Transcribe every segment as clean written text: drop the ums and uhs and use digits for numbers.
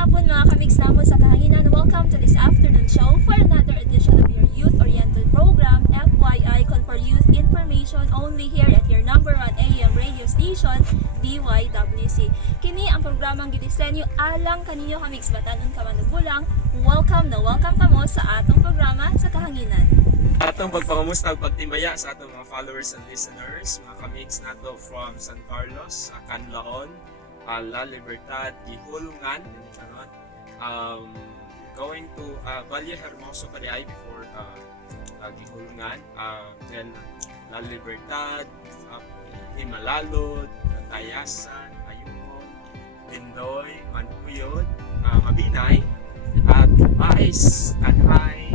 hapon mga kamigs namon sa kahanginan. Welcome to this afternoon show for another edition of your youth-oriented program, FYI, for youth information only here at your number 1 AM radio station, DYWC. Kini ang programang gidisenyo alang kaninyo kamigs batanon ka manugulang. Welcome na welcome kamo sa atong programa sa kahanginan. Atong pagpangamusta ug pagtimbaya sa atong mga followers and listeners, mga kamigs nato from San Carlos, Canlaon, La Libertad, Gihulungan, going to Valle Hermoso Padiay before Gihulungan, then La Libertad, Himalalod, Tayasan, Ayungon, Tindoy, Manpuyod, Mabinay, at Baez, Tanhay,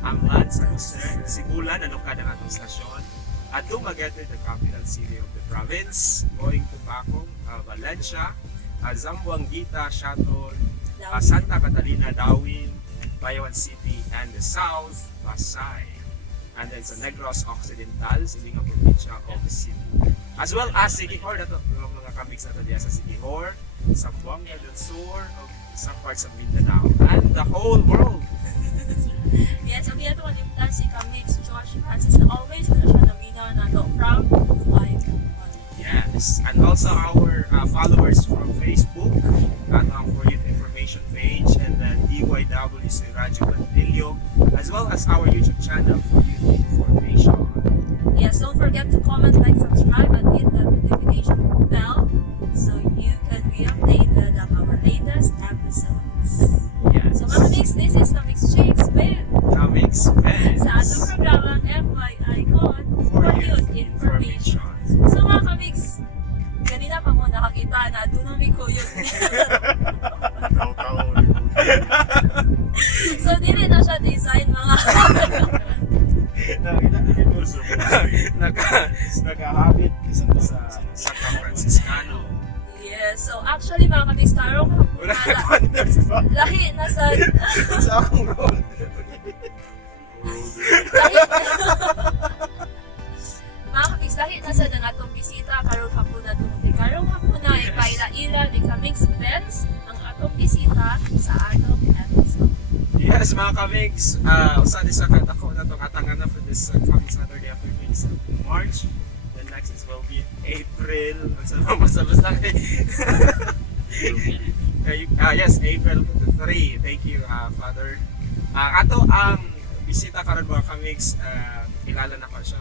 Amman, San Jose, Sibulan, nanukad ang atong stasyon. At Dumaguete, the capital city of the province, going to Bacong, Valencia, Zamboanguita, Shaton, Santa Catalina, Dawin, Bayawan City, and the south, Pasay. And then sa Negros Occidental, sa mga probinsya of Cebu. As well as Siquijor, na ito, mga kamigs na ito diya sa Siquijor, Zamboanga del Sur, of some parts of Mindanao, and the whole world. Yes, so kaya ito kalimtan si KaMIGS Josh Francis na always na siya namina na to from Dubai. Yes, and also our followers from Facebook at our For Youth Information page, and then DYWC Radio Bantillo, as well as our YouTube channel for Youth Information. Yes, don't forget to comment, like, subscribe, and hit the notification bell so you can be updated on our latest episodes. Yes. So mga kamigs, this is KaMIGS Chicks with KaMIGS sa atong programang FYI for Youth Information. So mga kamigs, ganina pa mo nakakita na dunami ko yun. So dili na siya design mga nakahabit sa Franciscano. Yes, so actually mga kamigs, karong lahi na sa sa akong role. mga kamigs, lahi na sa atong bisita karong hapon na tumuti. Karong hapon na ipaila-ila ni KaMIGS Benz ang atong bisita sa atong episode. Yes, mga kamigs, usa di sa katako na itong atangan na for this coming Saturday afternoon is March. The next is will be April. Basta yes, April 3. Thank you, Father. Ato ang bisita karon mga kamigs, kilala na ko siya.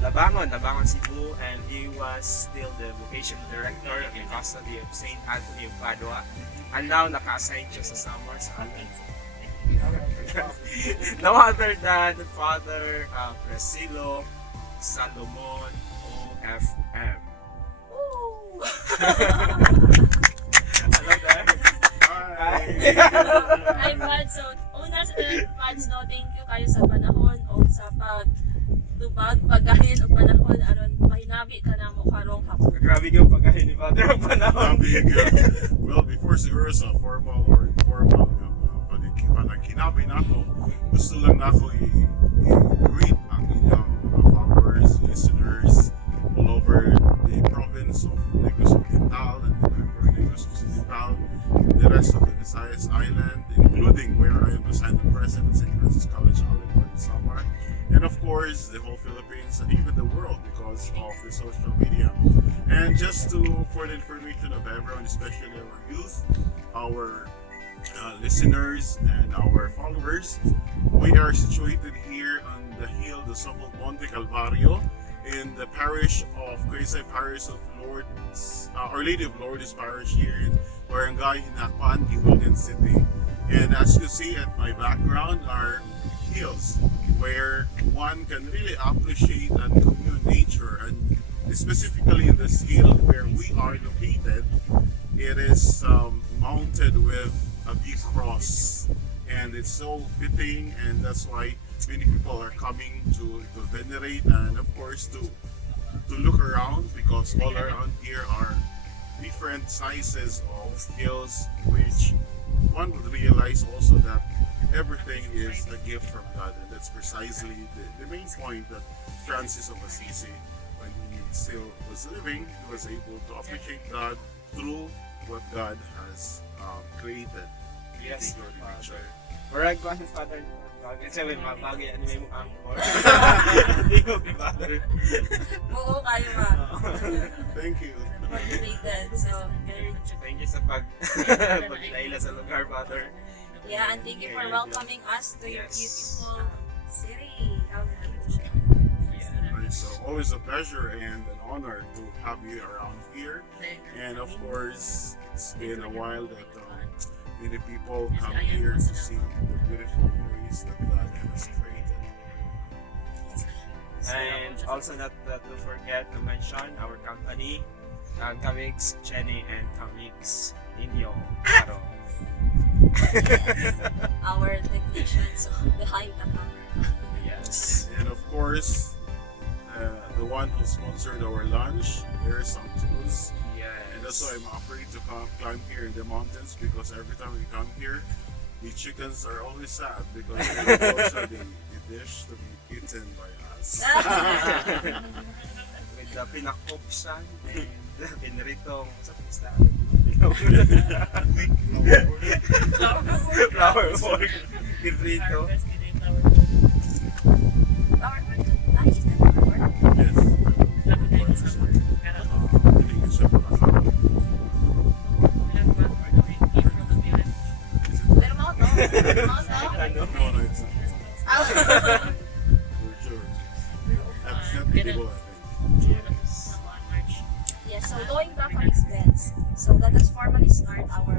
Labangon, Cebu, and he was still the vocation director of the custody of St. Anthony of Padua. And now naka-assign siya sa Samar sa atin. No other than Father Prescillo Salomon OFM. Hello there. Hi Mads, so una sa Mads, no, thank you kayo sa panahon o sa pagtubag, paggahin o panahon aron mahinabi ka na mo karong hapon. Grabe yung paggahin ni Father ang panahon. Well, before siguro sa formal or informal panagkinabi na ako, gusto lang na ako i-greet ang inyong followers, listeners all over the province of Negros Occidental and the Negros Occidental, the rest of the Visayas Island, including where I am assigned the president at St. Francis College, Alibor, Samar, and of course the whole Philippines and even the world because of the social media. And just for the information of everyone, especially our youth, our listeners and our followers, we are situated here on the hill, the so-called Monte Calvario, in the parish of Quezon Parish of Lourdes, Our Lady of Lourdes Parish here in Barangay Hinakpan, Gihulungan City. And as you see at my background are hills where one can really appreciate and commune nature, and specifically in this hill where we are located, it is mounted with a big cross, and it's so fitting, and that's why many people are coming to venerate and of course to look around, because all around here are different sizes of hills, which one would realize also that everything is a gift from God, and that's precisely the main point that Francis of Assisi, when he still was living, he was able to appreciate God through what God has created. Yes, Glory be to Father. God. Murag ko ang Father. Bagay siya, may mabagay ano may mukha ko. Hindi ko di Father. Oo, kayo ma. Thank you. Motivated. So, very Thank you sa paglaila sa lugar, Father. yeah, and thank you for welcoming us to your Yes. beautiful city. It's always a pleasure and an honor to have you around here. And of course, it's been a while that many people come here to see the beautiful place that God has created. And also not to forget to mention our company, KaMIGS, Chenny, and KaMIGS, Inyo, Aro. Our technicians behind the camera. Yes. And of course, the one who sponsored our lunch, there are some tools. Yes. And that's why I'm afraid to climb here in the mountains, because every time we come here, the chickens are always sad because they also the dish to be eaten by us. With the pinakopsan and the pinritong sa pista. Flower pork. Pinrito. Our lunch is the flower. Yes. Hindi siya pala. Pero mo to? Mo to? Ano? No, it's not. Ah. For sure. That's not edible, I think. Yes. Yeah, so going back on expense, so let us formally start our,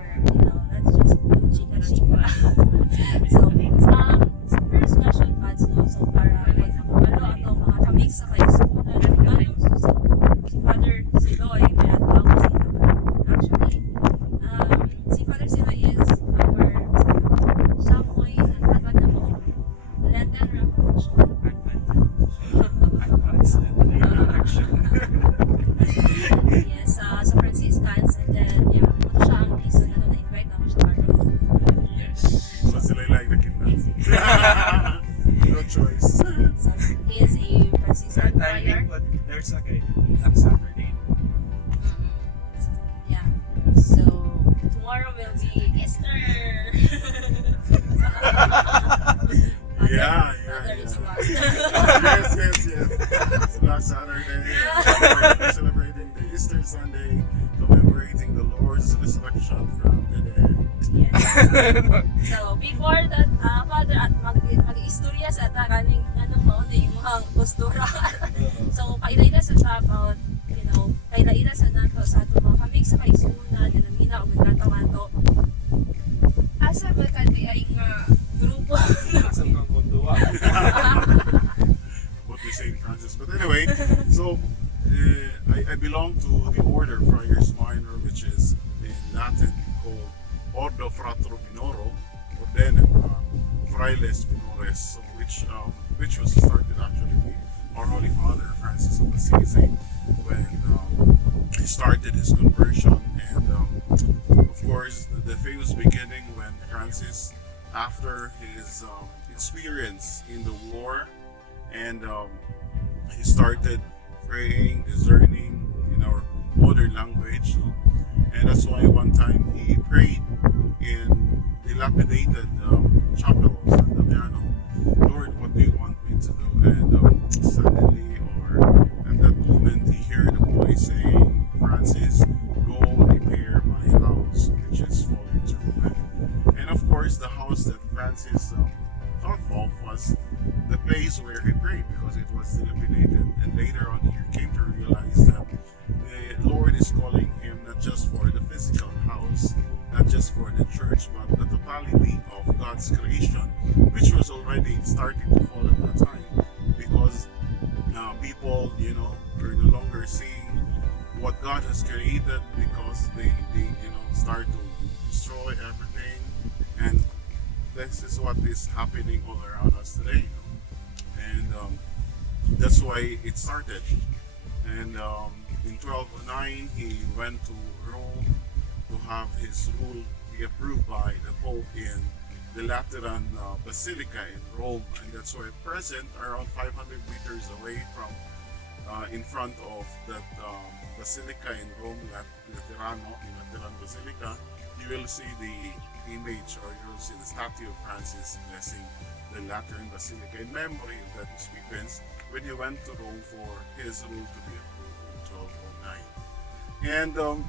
let's just do chika-chika. So, first question, Pads, no? So, para, like, ato mga kamig sa kayo sa una, si Father Siloy, may ato ako si actually, si Father Siloy is our Samoy nagtatag na po, Lenten Revolution. Yes, sa Franciscans, and then, yeah, ito siya ang reason na na-invite ako siya para Yes. So sila like the kidnap. No choice. so, he is a Franciscan Third friar. timing, but there's a kay next Saturday. Yeah. So, tomorrow will be Easter. Yeah. Father is lost. Yes. It's last Saturday. We're celebrating the Easter Sunday, commemorating the Lord's resurrection from the dead. Yes. So, before that, Father, at mag-istorya sa ata kaning anong mauna yung mga postura. So, kaila-ila sa about, kaila-ila sa nato sa ato mga kamig sa kaisunan, nilamina o nagkatawato. Asa ba kadi ay nga grupo? Asam kang kunduwa. What we say in Francis. But anyway, so I belong to the order Friars Minor, which is in Latin called Ordo Fratro Minoro, or then Frailes Minores, so which was started actually by our Holy Father Francis of Assisi when he started his conversion, and of course the famous beginning when Francis, after his experience in the war, and he started praying, discerning in our modern language, and that's why one time he prayed in dilapidated chapel of San Damiano, Lord, what do you want me to do? And suddenly, or at that moment, he heard a voice saying, Francis, go repair my house, which is falling to ruin. And of course, the house that Francis thought of was the place where he prayed, because it was dilapidated. And later on, he came to realize that the Lord is calling him not just for the physical house, not just for the church, but the totality of God's creation, which was already starting to fall at that time, because people, are no longer seeing what God has created, because they start to destroy everything, and this is what is happening all around us today, and that's why it started. And in 1209, he went to Rome to have his rule be approved by the Pope in the Lateran Basilica in Rome, and that's why at present, around 500 meters away from in front of that basilica in Rome, Laterano, in Lateran Basilica, you will see the image, or you will see the statue of Francis blessing the Lateran Basilica in memory of that experience when he went to Rome for his rule to be approved in 1209. And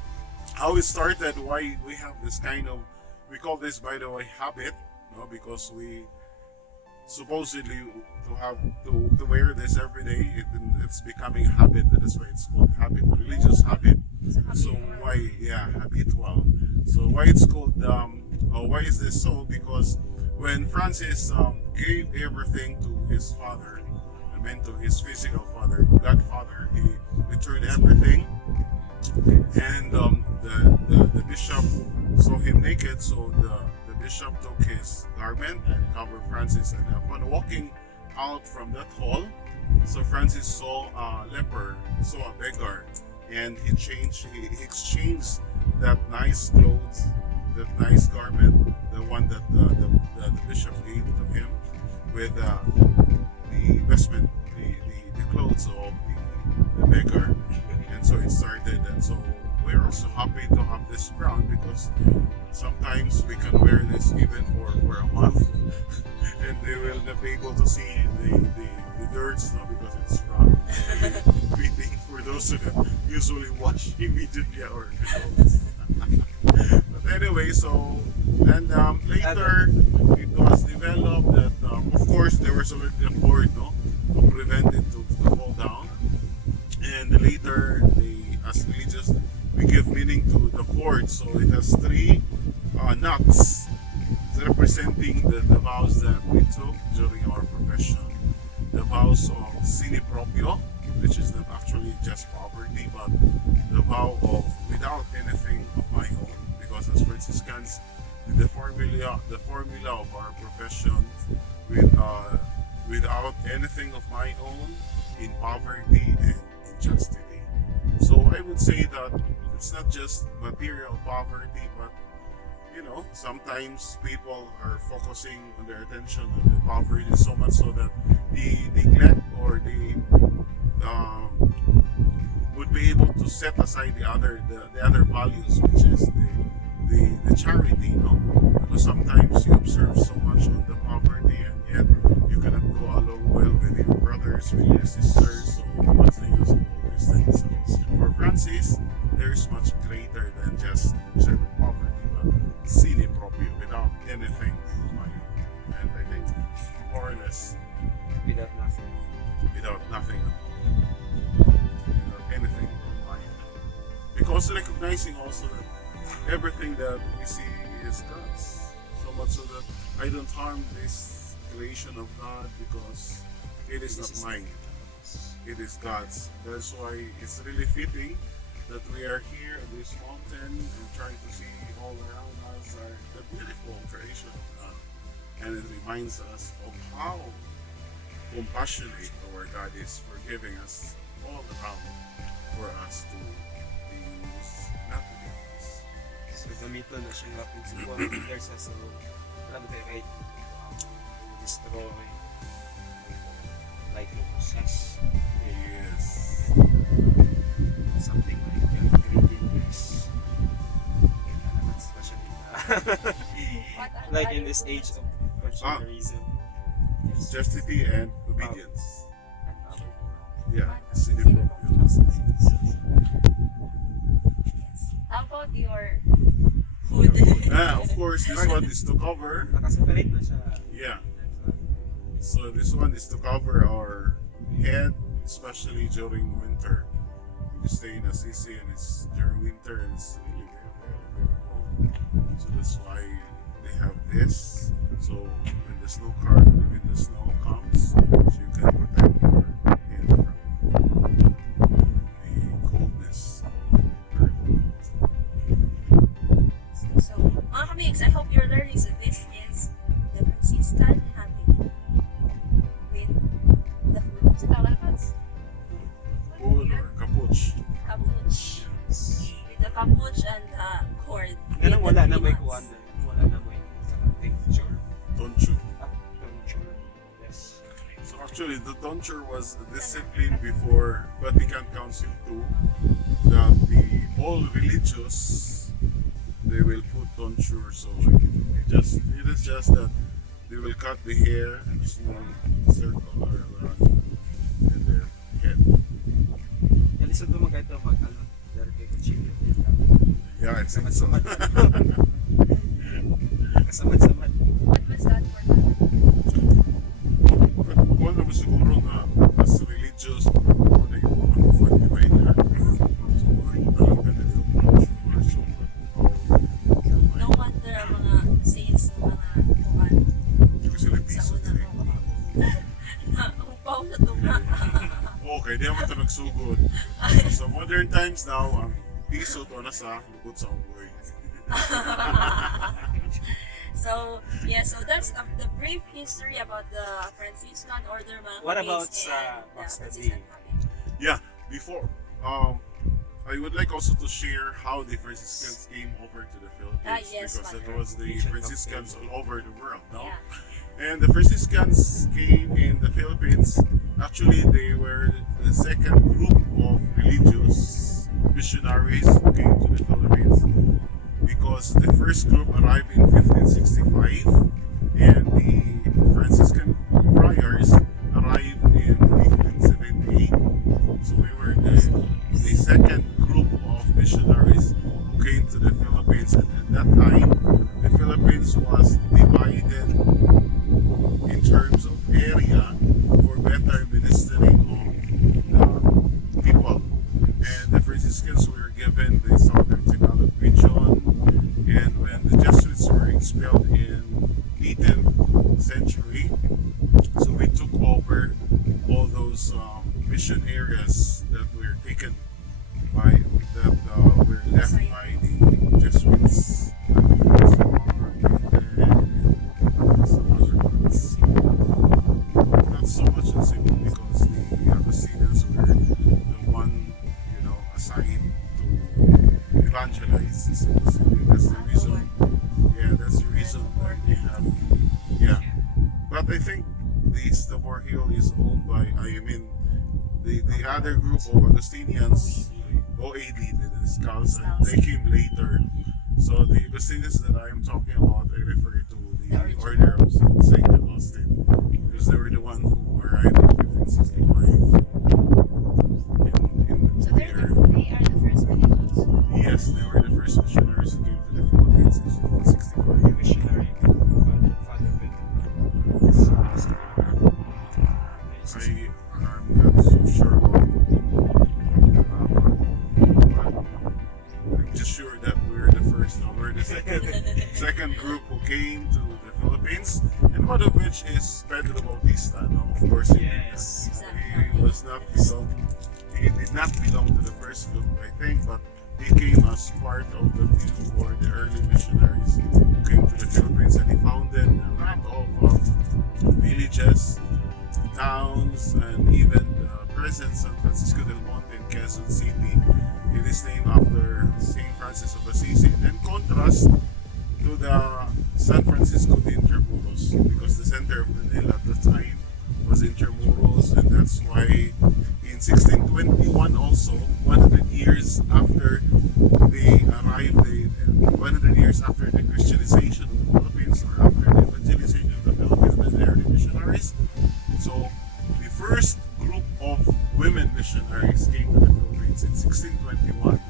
how it started, why we have this kind of, we call this, by the way, habit, because we supposedly to wear this every day. It's becoming a habit. That is why it's called habit, religious habit. So why, habitual. So why it's called, or why is this so? Because when Francis gave everything to his father, I mean to his physical father, Godfather, he returned everything, and the bishop saw him naked, so the bishop took his garment and covered Francis, and upon walking out from that hall, so Francis saw a leper, saw a beggar, and he exchanged that nice clothes, that nice garment, the one that the bishop gave to him, with the vestment, the clothes of the beggar. And so it started, and so we're also happy to have this crown, because sometimes we can wear this even for a month and they will not be able to see the dirt, because it's crown. We think for those who usually wash immediately our clothes. But anyway, so, and later it was developed that of course there was already a cord, to prevent it to fall down, and later as religious, we give meaning to the cord, so it has three knots representing the vows that we took during our profession. The vows of sine proprio, which is not actually just poverty, but the vow of without anything of my own, because as Franciscans, the formula of our profession, without anything of my own, in poverty and in chastity. So I would say that it's not just material poverty, but sometimes people are focusing on their attention on the poverty so much so that the neglect, or they would be able to set aside the other values, which is the charity, because sometimes you observe so much on the poverty, and yet you cannot go along well with your brothers, with your sisters. So what's the use of all these things? So for Francis, there is much greater than just observing poverty, but sine proprio, without anything of my own. And I think more or less Without nothing. without nothing at all, without anything of my own. Because recognizing also that everything that we see is God's, so much so that I don't harm this creation of God, because it is not mine, it is God's. That's why it's really fitting that we are here on this mountain and trying to see all around us are the beautiful creation of God. And it reminds us of how compassionate our God is for giving us all the power for us to be used, not to be used. So gamiton na siyang lapin siguro leaders as a right destroy, like possess. Yes. Something like greediness. Like in this age of consumerism. Chastity and obedience. Yeah, Sine sine proprio. How about your food? Of course, this one is to cover. Nakaseparate na siya. Yeah. So this one is to cover our head, especially during winter. You stay in Assisi and it's during winter and it's really very cold. So that's why they have this. So when the snow comes, so you can protect your head from the coldness of winter. So, mga KaMIGS, I hope you're learning. So this is the Franciscan habit with the food. Sa tawag na Hood or capuch. capuch. With the capuch and the cord. Ganun with wala the na may three knots. kuwan na. Wala na may sa tincture. Don't you? Tincture. Actually, the tonsure was disciplined before Vatican Council II, that the all religious, they will put tonsure. So it is just that they will cut the hair in a small circle around in their head. Yan, lisod naman kayo ito mag-alon. Dari kay Prescillo. Yeah, I think so. Kasamad-samad. What was that for that? Kung naman siguro na mas religious, ano yung divine hand. So, talaga nila yung tonsure. No wonder ang mga saints ng mga kuhan Hindi ko sila sa piso. unang upaw sa tunga. Okay, di naman ito nagsugod. So, modern times now, ang piso to na sa lugod sa unggoy. So, yeah, so that's the brief history about the Franciscan order, mga What KaMIGS, about and sa the Pastor Franciscan D? habit. Yeah, before, I would like also to share how the Franciscans came over to the Philippines, Yes, because it Father. was the Franciscans all over the world, no? Yeah. And the Franciscans came in the Philippines. Actually, they were the second group of religious missionaries who came to the Philippines, because the first group arrived in 1565 and the Franciscan friars arrived in 1578. So we were the second group of missionaries who came to the Philippines, and at that time the Philippines was divided in terms of area for better ministering of the people. And the Franciscans were given the southern Tagalog region, and when the Jesuits were expelled in 18th century, so we took over all those mission areas that were taken by were left by the Jesuits. Some other ones. Not so much in Cebu, because the Augustinians were the one, assigned to evangelize Cebu City. That's the reason. Yeah, that's the reason why they have. Yeah, but I think the War Hill is owned by. The other group of Augustinians, OAD, the Scouts, and they came later. So the Augustinians that I'm talking about, I refer to the Order of Saint Augustine, because they were the one who arrived in 1565. So they are the first religions. Yes, they were the first missionaries who came to the Philippines in 1565. Missionary. Father I'm not so sure about but I'm just sure that we're the first, no, we're the second group who came to the Philippines, and one of which is Pedro Bautista. No, of course, Yes. he was not he did not belong to the first group, I think, but he came as part of the few or the early missionaries who came to the Philippines, and he founded a lot of villages, towns, and even the present San Francisco del Monte in Quezon City. It is named after Saint Francis of Assisi. In contrast to the San Francisco de Intramuros, because the center of Manila at the time was Intramuros, and that's why in 1621 also, 100 years after they arrived, 100 years after the Christianization of the Philippines, or after the evangelization of the Philippines by the early missionaries. So the first group of women missionaries came to the Philippines in 1621,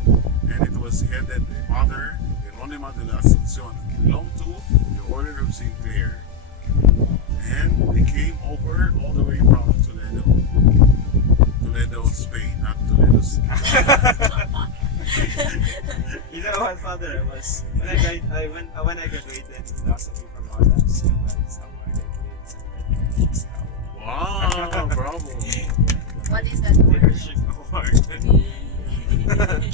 and it was headed by Mother Jeronima de la Asuncion, and belonged to the Order of St. Clare. And they came over all the way from Toledo, Spain, not Toledo City. You know what, Father? When I graduated philosophy from Audax, I was awarded Wow, bravo. What is that word? leadership award.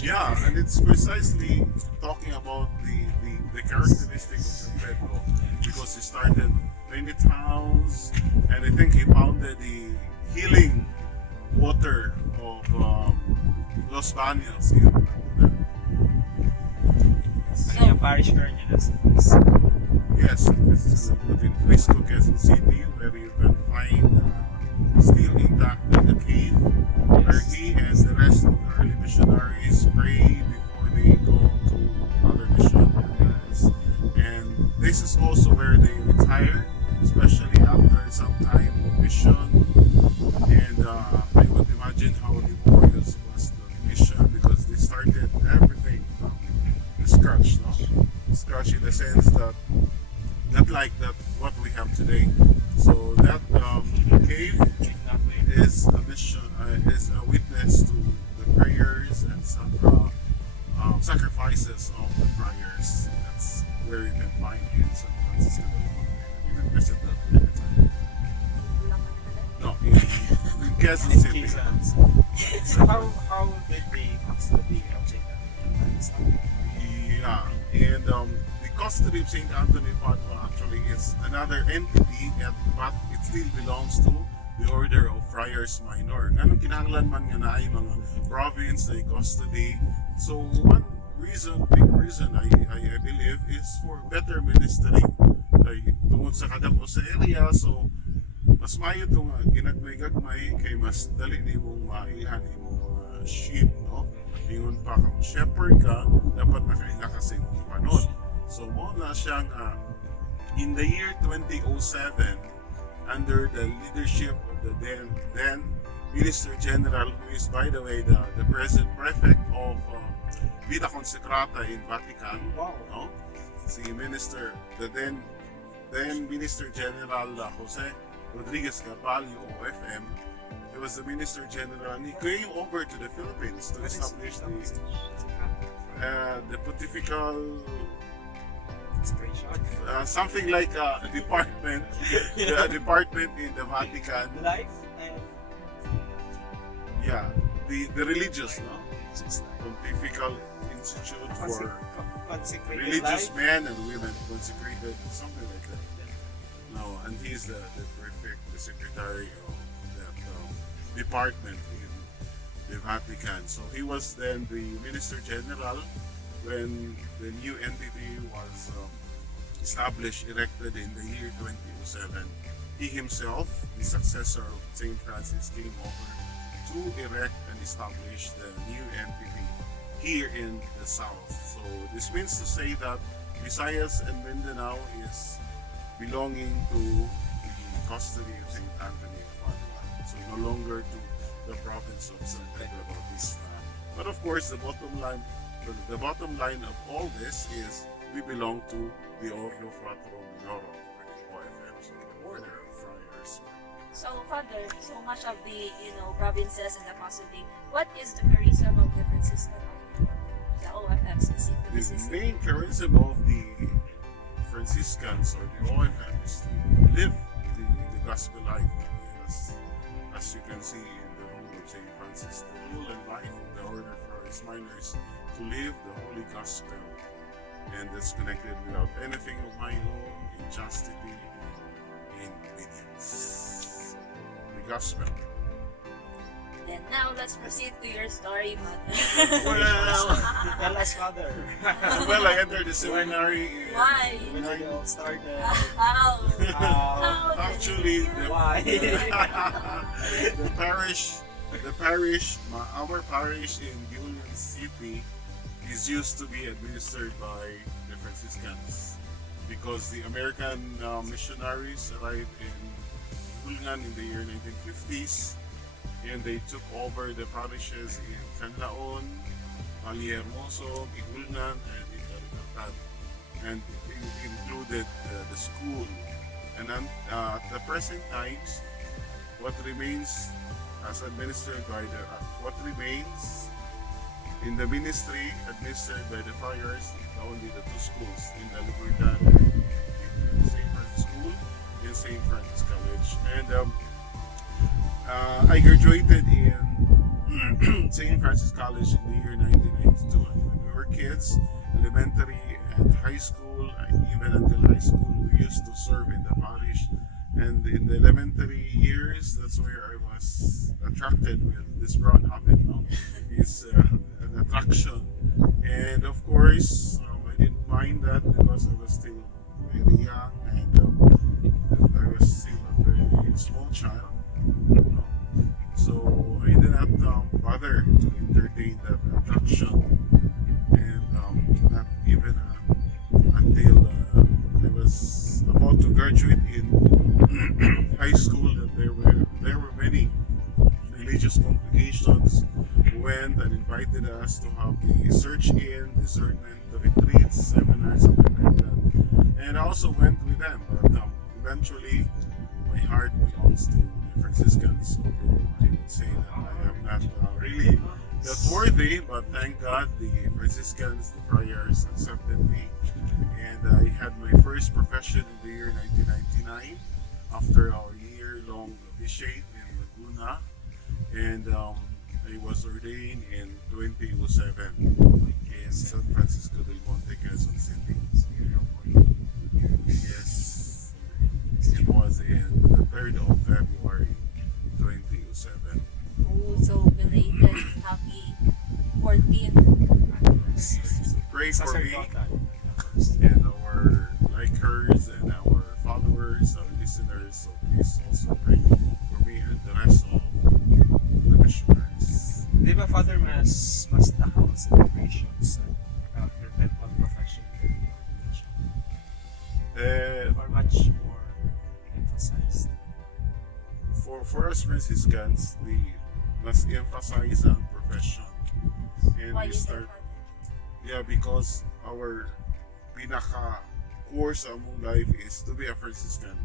Yeah, and it's precisely talking about the characteristics of St. Pedro, because he started many towns, and I think he founded the healing water of Los Baños in Ano yung parish care niya na sa yes, this is in Frisco, Quezon City, where you can find mission, and I would imagine how laborious was the mission because they started everything from the scratch, no? Scratch in the sense that not like that what we have today. So that cave is a mission, is a witness to the prayers and sacrifices of the friars. That's where you can find in San Francisco. You can visit that anytime. No, in Quezon City. So how did they custody of St. Anthony? Yeah, and the custody of St. Anthony Padua actually is another entity, but it still belongs to the Order of Friars Minor. Nganong kinahanglan man nga naay mga province na custody. So one reason, big reason I believe is for better ministering. Like, tungod sa kadako sa area, so mas mayo itong ginagmay-gagmay kay mas dali ni mong maihan imong mga sheep, no? Ingon pa kung shepherd ka, dapat nakaila ka sa imong panon. So mo na siyang in the year 2007, under the leadership of the then Minister General, who is by the way the present prefect of Vida Consecrata in Vatican, no? Si Minister, the then Minister General Jose Rodriguez Carvalho OFM. He was the Minister General, and he came over to the Philippines to establish the pontifical something like a department, a department in the Vatican. Life and yeah, the religious, no? Pontifical Institute for consecrated religious life. men and women, consecrated, something like that. No, and he's the prefect, the secretary of that department in the Vatican. So he was then the Minister General when the new entity was established, erected in the year 2007. He himself, the successor of St. Francis, came over to erect and establish the new entity here in the south. So this means to say that Visayas and Mindanao is belonging to the custody of St. Anthony of Padua. So no longer to the province of San Pedro Bautista. But of course, the bottom line of all this is we belong to the Ordo Fratrum Minorum, or the OFM, so the Order of Friars. So, Father, so much of the provinces and the custody, what is the charism of the Franciscan order, the OFM specifically? The main charism of the Franciscans or the OFM is to live the gospel life. As you can see in the rule of St. Francis, the rule and life of the Order of Friars Minors to live the Holy Gospel, and that's connected without anything of my own, in chastity and in obedience. The Gospel. Then now let's proceed to your story, Father. Well, Tell us, Father. well, I entered the seminary in Why? When did it all start? How? How? Actually, Why? our parish in Union City is used to be administered by the Franciscans because the American missionaries arrived in Hulngan in the year 1950s, and they took over the parishes in Canlaon, Vallehermoso, Ihulnan, and Icarigatan, and it included the school. And then, at the present times, what remains as administered by what remains in the ministry administered by the friars only the two schools in the Libertad, in St. Francis School and St. Francis College. And I graduated in St. Francis College in the year 1992. And when we were kids, elementary and high school, even until high school, we used to serve in the parish. And in the elementary years, that's where I was attracted with this brown habit. No? It's an attraction. And of course, I didn't mind that because I was still very young and I was still a very small child. So I did not bother to entertain that attraction. And not even until I was about to graduate in high school that there were religious congregations went and invited us to have the search-in, discernment, the retreats, seminars, something like that. And I also went with them, but eventually my heart belongs to the Franciscans, although I would say that I am not really that worthy, but thank God the Franciscans, the friars accepted me, and I had my first profession in the year 1999 after our year-long novitiate in Laguna, and I was ordained in 2007 in San Francisco del Monte, Quezon City. Yes, it was in the 3rd of February 2007. Oh, so belated, happy 14th. So pray for me Sacerdotal. and our likers and our followers, our listeners. So please also pray for me and the rest of the missionaries. Di ba, Father, mas takaw ang celebrations sa perpetual profession and ordination? Or much more emphasized? For us Franciscans, the mas emphasize ang profession. And Why we is start, that? because our pinaka core sa among life is to be a Franciscan.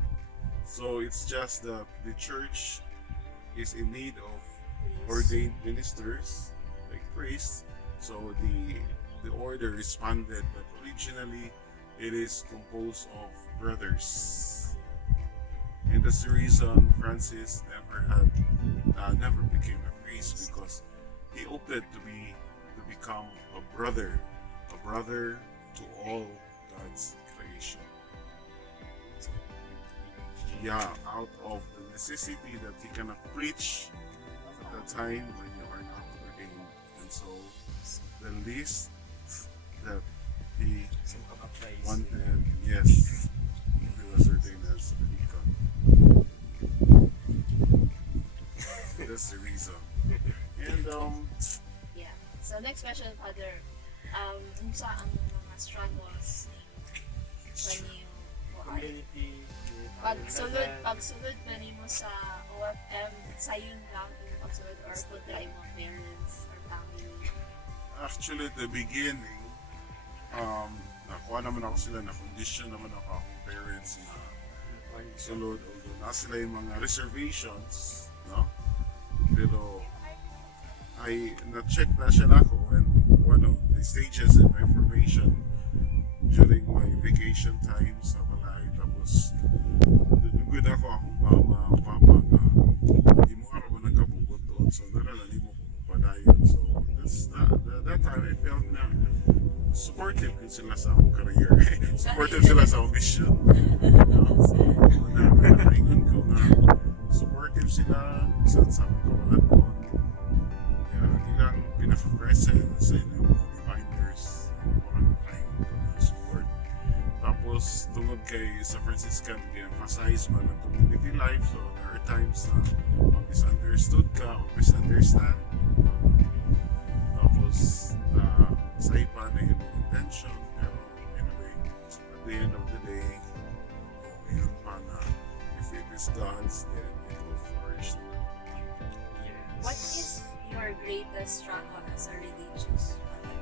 So it's just that the church is in need of ordained ministers, like priests. So the order responded, but originally it is composed of brothers. And that's the reason Francis never became a priest, because he opted to become a brother to all God's creation. Yeah, out of the necessity that he cannot preach at the time when you are not ordained, and so the least that he So, pag-apply wanted, yes, he was ordained as a deacon. That's the reason. And Yeah. So next question, Father. Unsa ang mga struggles when you community, pagsulod ba nimo sa OFM sayon lang yung pagsulod or pagdry mo parents or family? actually at the beginning, nakuha naman ako sila, na-condition naman ako akong parents na sulod, although na sila yung mga reservations, no? Pero na-check na siya na ako, and one of the stages in my formation during my vacation time sa balay, tapos nunugod ako akong mama, papa na hindi mo ka naman nagkabugot doon, so naralali mo kung padayon. So that time I felt na supportive din sila sa akong career. Supportive sila sa akong mission. So nakaingon ko na supportive sila sa akong kawalan doon. Nilang pinaka-present sa inyong mga reminders, makakaingon ko na support. Tapos tungod kay sa Franciscan, emphasize man ang community life, so there are times na misunderstood ka o misunderstand. Tapos sa iba na yung intention, pero anyway, at the end of the day, kung yun pa na if it is God's, then it will flourish. Yes. What is your greatest struggle as a religious father?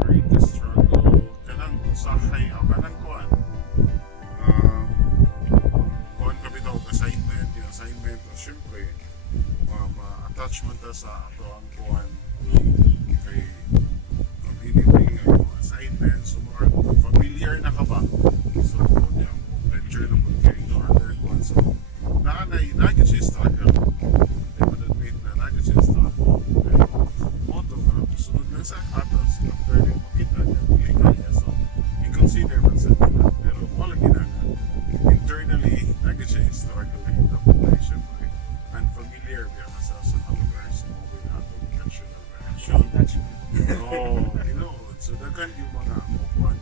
Greatest struggle, kanang usahay abanang kuan. Kuan kami daw assignment, yung assignment, syempre, ma-attachment ta sa ato ang kuan kay community, ang assignment, so more familiar na ka ba? So, yung venture naman kayo no other kuan. So, naging siya struggle. I would admit na naging siya struggle. Pero, moto ka, sunod lang sa atos, after yung makita niya, hindi kaya. So, i-consider man sa nila. Pero, wala ginana. Internally, naging siya struggle. Dahil syempre, unfamiliar kaya sa lugar. So, moving out of intentional reaction. So dagan yung mga kuwan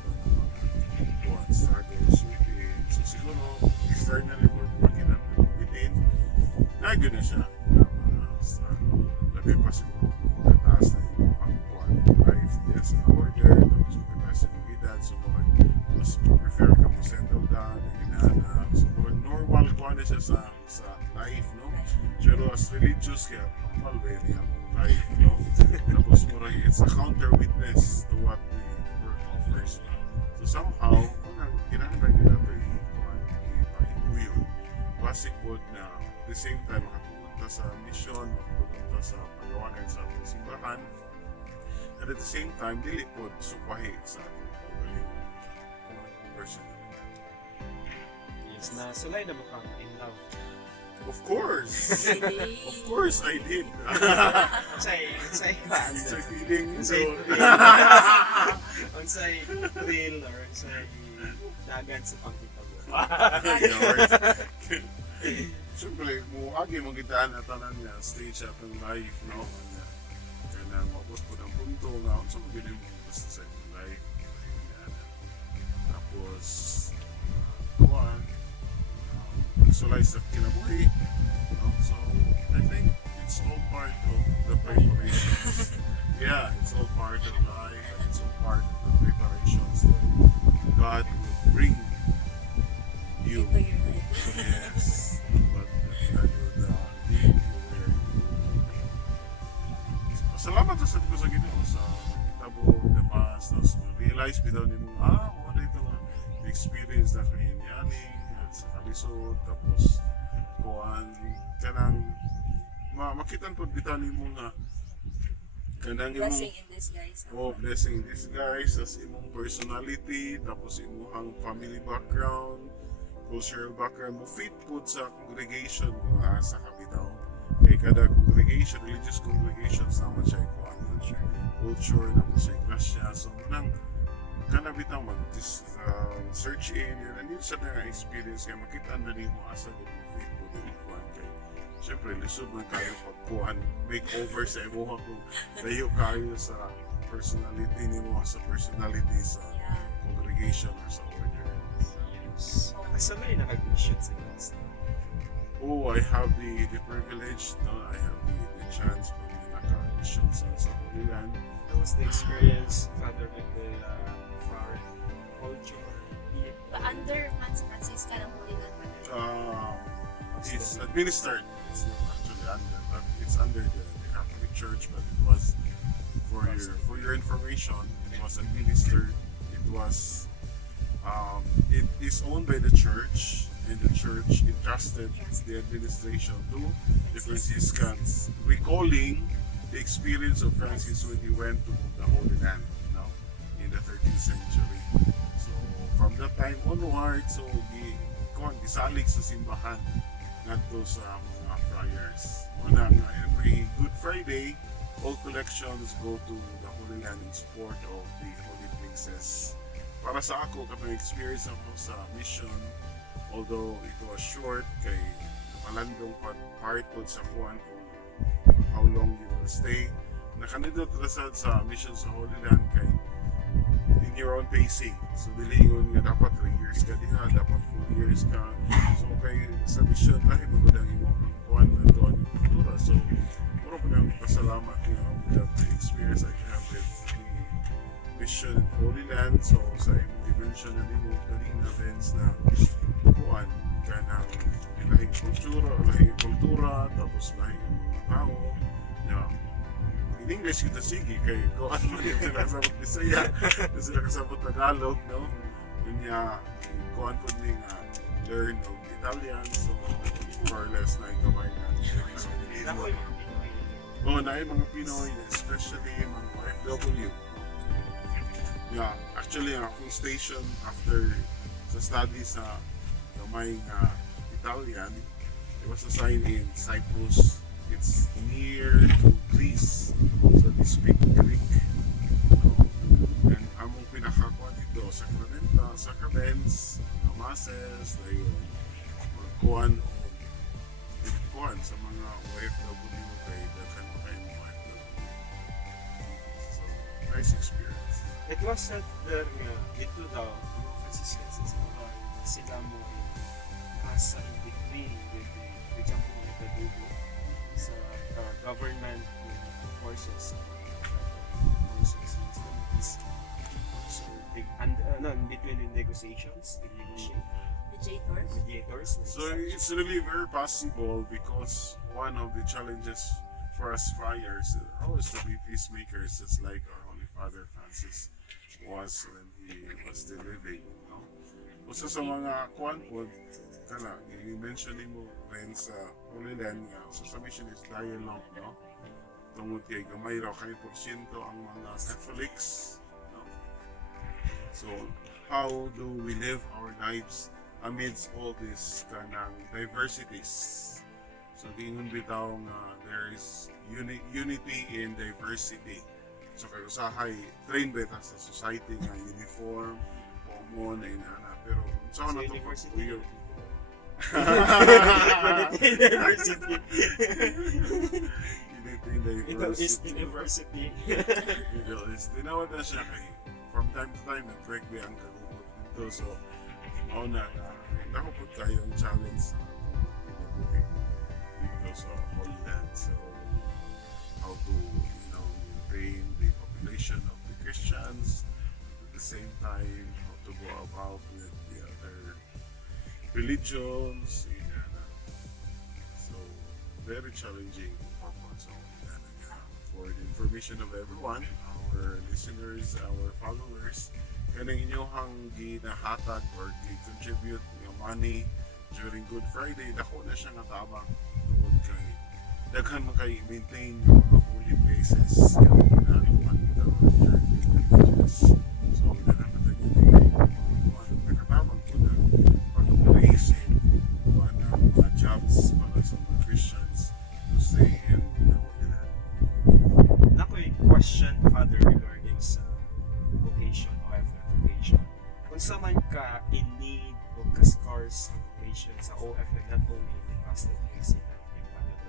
struggles within. So siguro externally we're working on within. Nagano na siya na mga struggle. Labi pa siguro magkataas na yung mga kuwan life niya sa order, tapos magkataas yung edad. So mas prefer ka mo settle down, ginana. So normal kuwan na siya sa life, no? Pero as religious kaya normal ba yun yung life, no? Tapos murag it's a counter witness to what the work offers. So somehow, kinahanglan nyo nato ipahingo yun. Basic pod na at the same time makapunta sa mission, makapunta sa pagawanan sa simbahan, and at the same time, dili pod supahi sa ating pagaling person. Yes, na sulay na mo kang in love. Of course! Of course I did! Unsay It's a feeling. Unsay So, unsay thrill or unsay dagan sa pangkita mo. siyempre, muagi mong kitaan na tanan nga stage at ng life, no? Kaya mabot po ng punto nga, unsa mo gini mo basta sa inyong life. Tapos, kuhaan, visualize sa kinabuhi. So, I think it's all part of the preparations. Yeah, it's all part of life. It's all part of the preparations that God will bring you. Into your life. Yes, but God will lead you where you will be. Salamat sa sabi ko sa Ginoo sa tabo the past. Tapos ma-realize bitaw ni mo, wala ito nga experience na kayo niyaning at sa kalisod. Tapos kuhan kanang makitan po bitaw ni mo nga kanang imong Blessing in disguise. blessing in disguise as imong personality, tapos imong family background, cultural background mo fit po sa congregation kung asa ka bitaw. Kay kada congregation, religious congregations naman siya ko ang culture naman siya iglesia. So nang kana bitaw search in and yun sa nga experience kaya makita na nimo asa ko fit po din kuan kay syempre lisod man kayo pagkuhan makeover sa imo kung layo kayo sa personality nimo sa personality sa congregation or sa order. Yes. Nakasanay na kag-mission sa Christ. Oh, I have the privilege, no? I have the chance for the naka-mission sa Holy Land. That was the experience, Father, with the foreign culture. Under Franciscan ang Holy Land. It's administered. It's not actually under, but it's under the Catholic Church. But it was for your information. It was administered. It was it is owned by the church, and the church entrusted the administration to the Franciscans, recalling the experience of Francis when he went to the Holy Land, in the 13th century. So from that time onward, so gisalig sa simbahan ngadto sa mga friars. Every Good Friday, all collections go to the Holy Land in support of the Holy Places. Para sa ako, kapag experience ako sa mission, although it was short, kay malandong part po sa kuhan kung how long you will stay. Nakanindot rasad sa mission sa Holy Land kay in your own pacing. So dilingon nga dapat 3 years ka diha, dapat 4 years ka. So kay sa mission lahi magudang imo ang kuhan na doon yung kultura. So puro po nang pasalamat with the experience I have with the mission in Holy Land. So sa imong dimension na nimo kanina events na kuhan ka ng lahing kultura, tapos lahing mga tao. In English kita sige kay kuhan man yung sinasabot Bisaya, yung sila kasabot Tagalog, no? Yun niya, kuhan po ning learn of Italian, so more or less na yung kamay na. Na yung mga Pinoy, especially mga OFW. Yeah, actually ang akong station after sa study sa kamay Italian, it was assigned in Cyprus. It's near to Greece, so they speak Greek. And among pinakakuan dito, sacraments, masses, magkuhan sa mga OFW kay daghan mo kayo mga OFW. So, nice experience. It was said there nga, ito daw, mga Franciscans sila mo as in between with the, for example, mga Tadugo sa government forces so in between the negotiations they negotiate mediators. So it's really very possible because one of the challenges for us friars is always to be peacemakers, just like our Holy Father Francis was when he was still living. No? Usa sa mga kwan po, kana, i-mention mo rin sa Holy Land nga, so sa mission is dialogue, no? Tungod kay gamay raw kay porsyento ang mga Catholics. No? So, how do we live our lives amidst all these kanang diversities? So, gingon bitaw nga there is unity in diversity. So, kay usahay train beta sa society nga uniform, common, na inana. Pero, saan na ito University. University. Middle East University. Middle East. Tinawag na siya kay from time to time nag-break ba ang kalungkot dito. So, mauna na nakupot kayong challenge sa pinabuhi dito sa Holy Land. So, how to, maintain the population of the Christians at the same time, how to go about with the other religions. So, very challenging. So, for the information of everyone, our listeners, our followers, kanang inyong ginahatag or gi-contribute yung money during Good Friday, dako na siya nga tabang tungod kay daghan man kay maintain yung mga holy places kanang ginatuan nito during the religious. So, nanamatag yung nakatabang po na pag-place and mga jobs para sa mga Christians to stay in the Holy Land. Nako'y question, Father, regarding sa vocation, OFM vocation. Kung sa man ka in need o ka-scars sa vocation sa OFM, not only in the Pastor Place in Canada,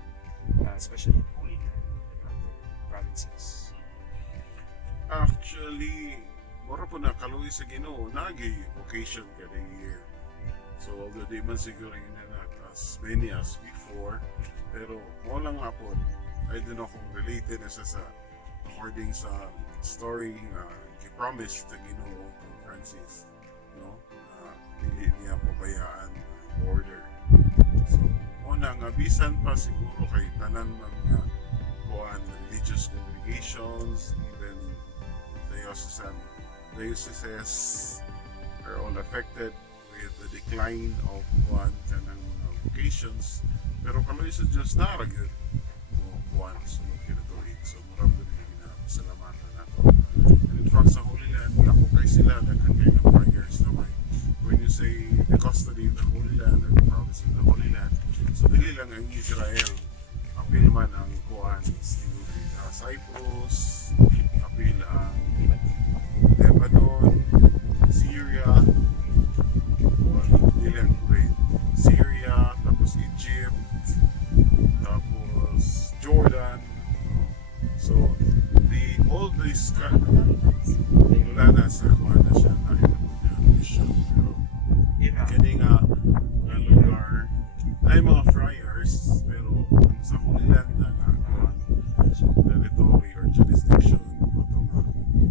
especially in Holy Land and other provinces. Actually, mura po na kaluwi sa Ginoo, nagi vocation kada year. So, although di man siguro inanak as many as before, pero mo lang nga po, I don't know kung related na siya sa according sa story i-promise na Ginoo kung Francis, no? Hindi niya pabayaan ang order. So, una nga bisan pa siguro kay tanan mga kuan religious congregations, even dioceses are all affected with the decline of one kanang mga vocations. Pero kaloy sa Diyos naragyan mo kuan sunod kinatuig. So marami din ginapasalamatan nato. And in fact sa Holy Land, ako kay sila daghan kayo ng prayers naman. When you say the custody of the Holy Land or the province of the Holy Land, so dili lang ang Israel. Apil man ang kuan Cyprus, apil ang Lebanon, Syria, ilang Kuwait, Syria, tapos Egypt, tapos Jordan. So, all these wala na sa kuha na siya tayo na po niya mission. Pero, kani nga lugar, ay mga friars, pero sa Holy Land na nga territory or jurisdiction,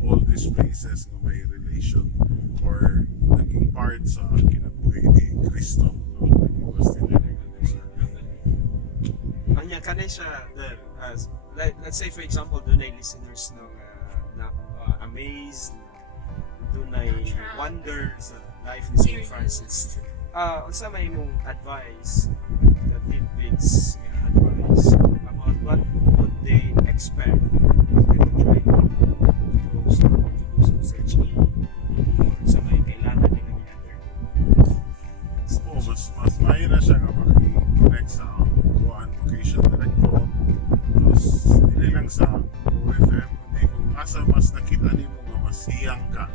all these places na may relation or naging part sa kinabuhi ni Cristo, no? He was still living on this earth. Anya kanay siya let's say for example doon ay listeners na amazed, doon ay wonder sa life ni St. Francis. Unsa may mong advice, the tidbits advice about what would they expect if they would try to do some searching or sa may kailangan din ng i-undergo? Mas mahina siya nga maki-connect sa kuhaan vocation director. Tapos, hindi lang sa OFM, kundi kung asa mas nakita nimo nga masiyang ka,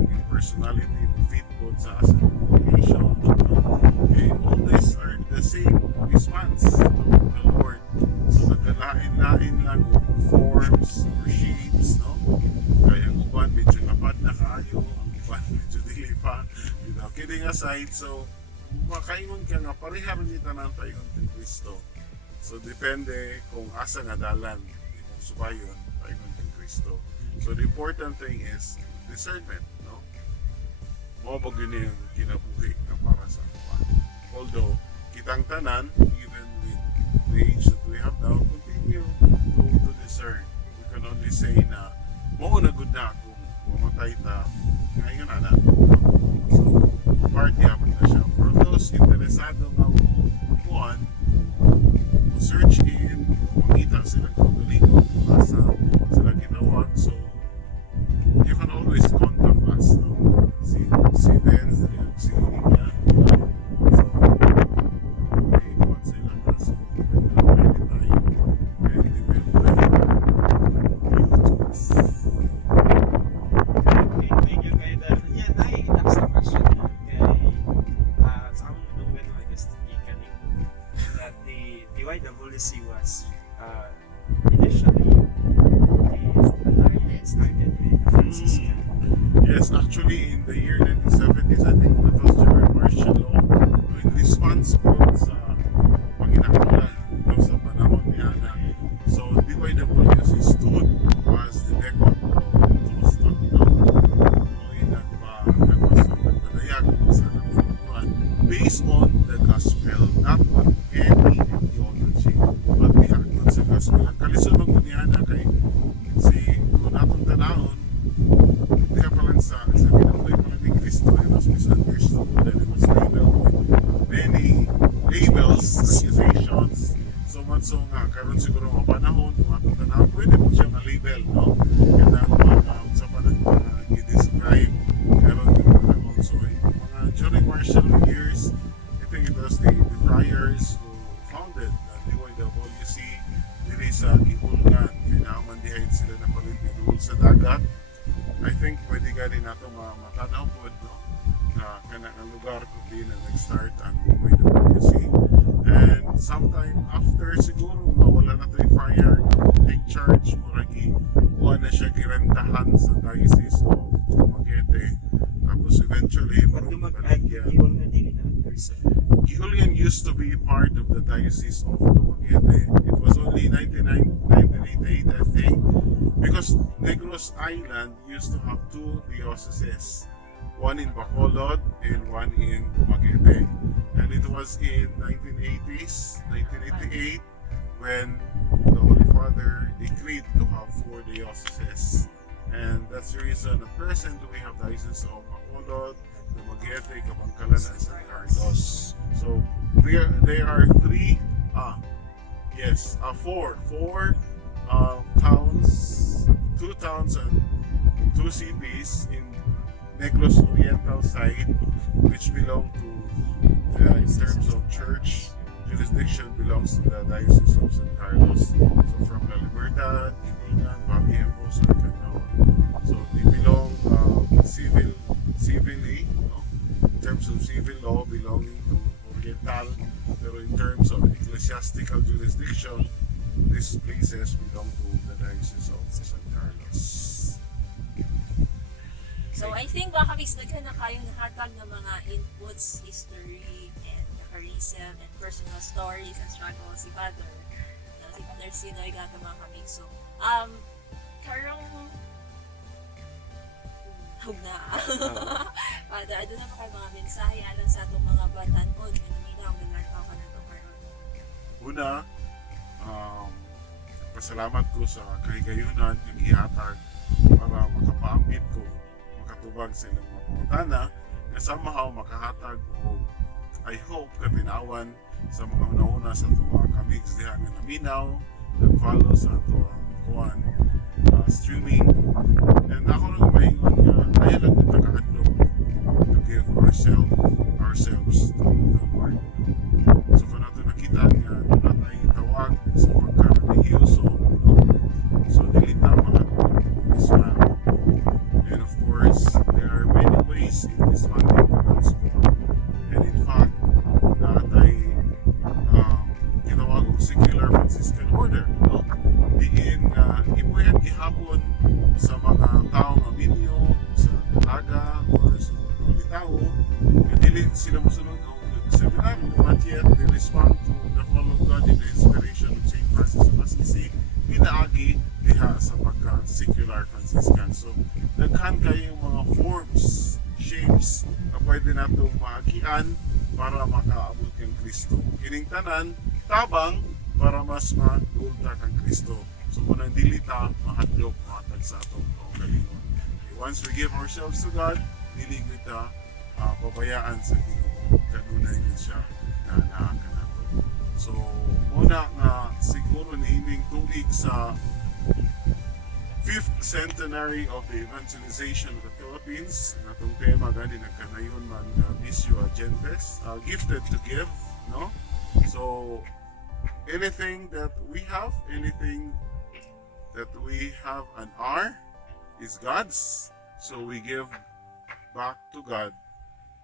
yung personality mo fit po sa asa vocation. Okay, all these are the same response to the Lord. So, nagkalain-lain lang forms or shades, no? Kaya ang uban medyo lapad na kaayo, ang uban medyo dili pa. Kidding aside, so makaingon ka nga parehar ni tanan paingon kay Kristo. So depende kung asa nga dalan imong subayon paingon kay Kristo. So the important thing is discernment, no? mo ba gini ang kinabuhi na para sa ako. Although, kitang tanan, even with the age that we have now, continue to discern. We can only say na mo na good na kung mamatay ta ngayon na. So, party happen na siya. For those interesado nga mo kuhan, search in, makita silang kaugalingon, basa silang ginawa. So, you can always contact us. No? Si Benz, si Linya. So, may kuhan sila na. So, pwede tayo. Kaya i-depend to us. Okay, thank you kay Dar. Yeah, that's the question. Kay sa among dungan I guess ikaning that the YWC was initially started with Franciscan. Yes, actually in the year 1970s, I think that was during martial law in response po sa panginakalan sa panahon ni Ana. So, DYWC stood as the decade of Tulustan. Nagpadayag sa nabubuan based on the gospel, not on any ideology, but bihagnon sa gospel. Ang kalisod magmuniana kay si Kunatong Tanahon, kaya palang sa kinabuhi palang ni Cristo, it was misunderstood and it was labeled with many labels, accusations, so much so nga, karon siguro mga panahon, kung atong tanahon, pwede mo siya ma-label, no? Kaya na sa panahon i-describe, karon yung mga panahon, so mga during martial years, I think it was the friars who founded the DYWC, diri sa Gihulgan, kinaman dihaid sila na palit sa dagat. I think pwede gani nato matanaw po no na kanang lugar kung di na nag-start ang YWC. And sometime after siguro mawala na to yung friar take charge muragi kuha na siya girentahan sa Diocese of Dumaguete. Tapos eventually marong baligya. Gihulgan used to be part of the Diocese of Dumaguete. It was only 1988 I think, because Negros Island used to have two dioceses, one in Bacolod and one in Dumaguete. And it was in 1988 when the Holy Father decreed to have four dioceses. And that's the reason at present we have dioceses of Bacolod, Dumaguete, Kabangkalan, and San Carlos. So there are four towns, two towns and two cities in Negros Oriental side, which belong to, in terms of church jurisdiction, belongs to the Diocese of San Carlos. So from La Libertad, Inigan, Baguio, and Canaon. So they belong civilly, no? In terms of civil law, belonging to Oriental, pero in terms of ecclesiastical jurisdiction, these places belong to the Diocese of San Carlos. So I think baka KaMIGS daghan na kayong nahatag ng mga inputs, history, and charism, and personal stories and struggles si Father. Si Father Sinoy gata mga KaMIGS. So, karong hug na. Father, ano na pa kayo mga mensahe alang sa itong mga batanon na naminaw ng lartaw ka na ito karon? Una, pasalamat ko sa kahigayunan ng ihatag para makapaambit ko, makatubag sa ilang mga pangutana na somehow makahatag o I hope katinawan sa mga una-una sa itong mga KaMIGS diha nga naminaw, nag-follow sa ito streaming. And ako lang maingon nga, ayaw lang yung nakahadlong to give ourselves to the Lord. So kung natin nakita nga, doon natin tawag sa pagka-religyoso, so dili tama this man. And of course, there are many ways in disbanding God's call. And in fact, natay kinawag og secular Franciscan order, no? Diin ipuyan gihapon sa mga taong aminyo sa dalaga or sa mga tao, dili sila mosunod og seminary, but yet they respond to the call of God in the inspiration of St. Francis of Assisi, pinaagi diha sa pagka-secular Franciscan. So, naghan kayo mga forms, shapes, pabayaan para makaabot kang Kristo. Kining tanan tabang para mas maduulta kang Kristo. So munang dili ta mahadlok matag sa atong kaugalingon. Once we give ourselves to God, dili kita pabayaan sa Ginoo. Kanunay niya siya na naa kanato. So una nga siguro niining tuig sa 5th centenary of the evangelization of the Philippines. Ang atong tema gani nagkanayon man Missio Agentes, gifted to give, no? So anything that we have, anything that we have and are is God's. So we give back to God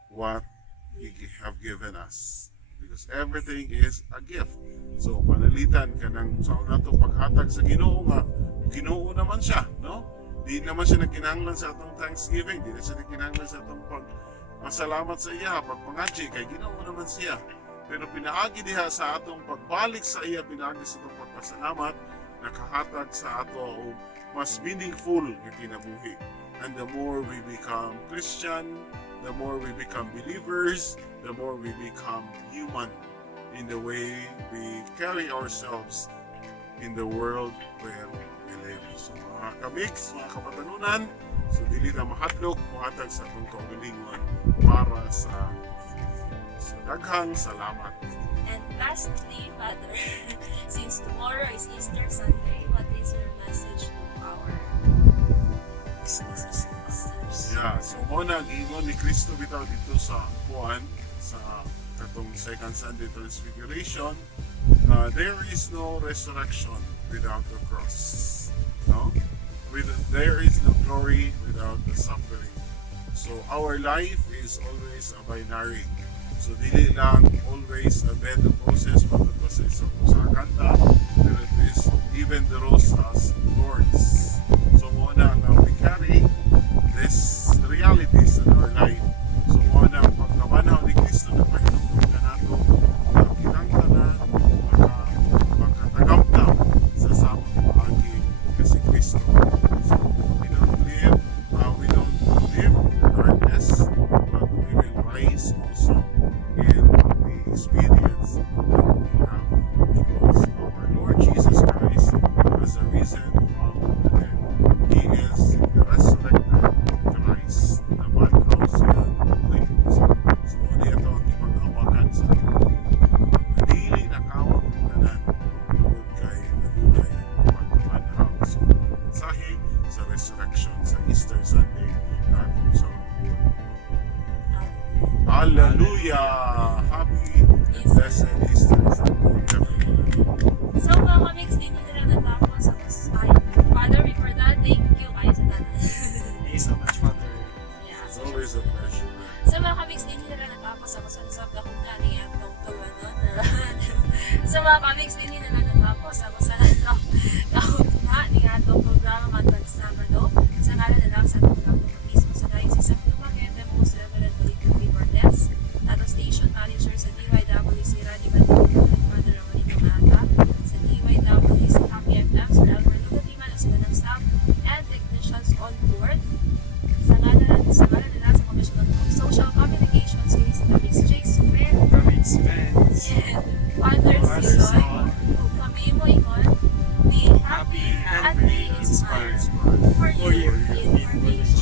what He have given us. Because everything is a gift. So panalitan ka ng sa nato paghatag sa Ginoo nga Ginoo naman siya, no? Di naman siya nagkinahanglan sa atong Thanksgiving, di na siya nagkinahanglan sa atong masalamat sa iya, pagpangadji kay Ginoo naman siya. Pero pinaagi diha sa atong pagbalik sa iya, pinaagi sa atong pagpasalamat, nakahatag sa ato og mas meaningful nga kinabuhi. And the more we become Christian, the more we become believers, the more we become human in the way we carry ourselves in the world where we live. So mga KaMIGS, mga kapatanunan, so dili na mahadlok, muhatag sa atong kaugalingon para sa so daghang salamat. And lastly, Father, since tomorrow is Easter Sunday, what is your message to our sisters? Yeah, so muna giingon ni Kristo bitaw dito sa Juan sa katong second Sunday Transfiguration, there is no resurrection without the cross. No? There is no glory without the suffering. So our life is always a binary. So dili lang always a bed of roses, matutose sa kanta, pero it is even the rose has thorns. So muna nga we carry these realities in our life. So muna pagkamanaw ni Kristo na pahinungtong ka nato, kinangta na makatagamtam sa samang paagi kasi Kristo. So we don't live in darkness, but we will rise also in the experience that we have because our Lord Jesus Christ has arisen from the dead. He is the resurrected Christ, the one house yan buhay. So muna ito ang ipag-awakan sa dili na kawag ng tanan tungod kay nadunay pagkamanhaw. So mensahe sa resurrection sa Easter Sunday na atong sa Hallelujah! Happy and blessed Easter Sunday, everyone. So mga KaMIGS, din nyo nila natapos sa kusay. Father, for that, thank you kayo sa tanan. Thank you so much, Father. Yeah, It's so, always a pleasure. so mga KaMIGS, din nyo nila natapos sa kusansab na kung gani ang tungtuan nun. So mga KaMIGS, din nyo nila natapos sa kusansab kahit nga ni atong programa matag Sabado. Sa ngalan na lang sa atong lang mismo sa Diocese of Dumaguete, the most reverend Politic Cortez, ato station manager sa DYWC Radio Manila, Father Ramonito Mata, sa DYWC Happy FM, Sir Albert Lugatiman, sa ng staff and technicians on board. Sa ngalan na lang sa Commission of Social Communications, sa KaMIGS Jakes Super, KaMIGS fans. Father Father Season, Season. kung kami mo ingon, be happy and be inspired for your information.